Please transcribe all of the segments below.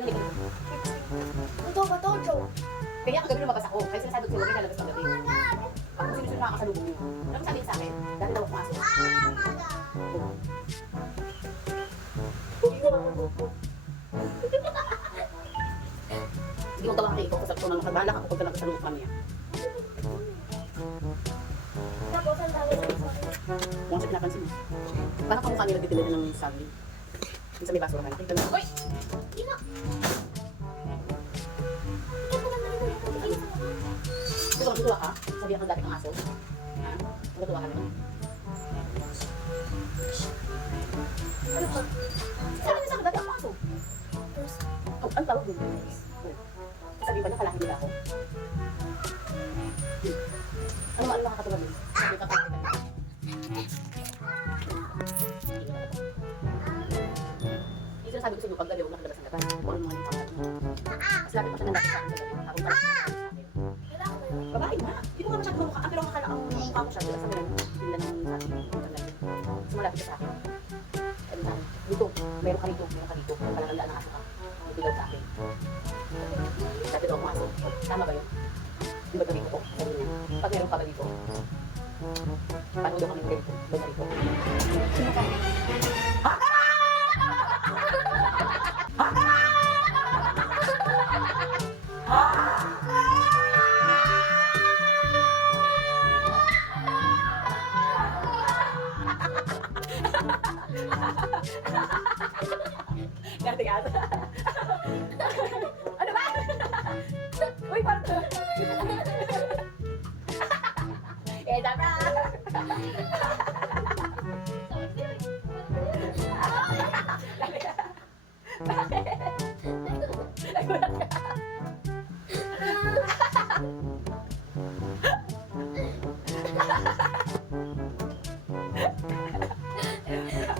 Ito ba to, Joe? Kaya kagabi lumabas ako. Kaya sinasabi ko sila, may lalabas kagabi. Ako sino nakakasalubong yun. Alam mo sabi niya sa akin, dahil daw pumasok. Sige, magtawa kayo. Ikaw kasap ko ng magbahala ka kapag nakasalubong kami. Tapos, ang dami ng isa. Kung sa pinapansin mo. Parang kamukha nila dito ng sagli. Yung sa may basura ka. Nakita mo. Uy! Ina! Gusto kang tutuwa ka? Sabihan kang dati kang aso. Ha? Tutuwa ka naman. Ano ba? Sabi niya sa akin, dati akong aso. Oh, ang tawag doon. Sabi ba niya, kalahin nila ako? Ano nakakatawa doon? Sabi ka kalahin nila. Yung sinasabi ko sa inyo, pag gabi, huwag nakalabas ng gatan. Kung ano mga yung pangkat mo. Mas lapit pa siya ng dati sa akin sa gabi. Habang pala sa akin. Babae nga. Di ko nga masyadong mukha. Pero akala ang mukha ko siya. Sa mga tinda ng sa akin. Mas malapit siya sa akin. Sabi sa akin, dito, meron ka dito, meron ka dito. Palatandaan ng aso ka. Ito daw sa akin. Sabi daw ang aso. Tama ba yun? Di ba gabi ko? Sabi niya, pag meron ka ba dito? Paano daw kami ganito? Daw ka dito? Sino ka? Dati ka ata. Ano ba? Uy, parang eh, dami.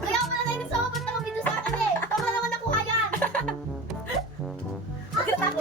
Kaya ako na nainis ako, ba't nakabito sa akin eh? Ito ka naman nakuha yan! Bakit ako?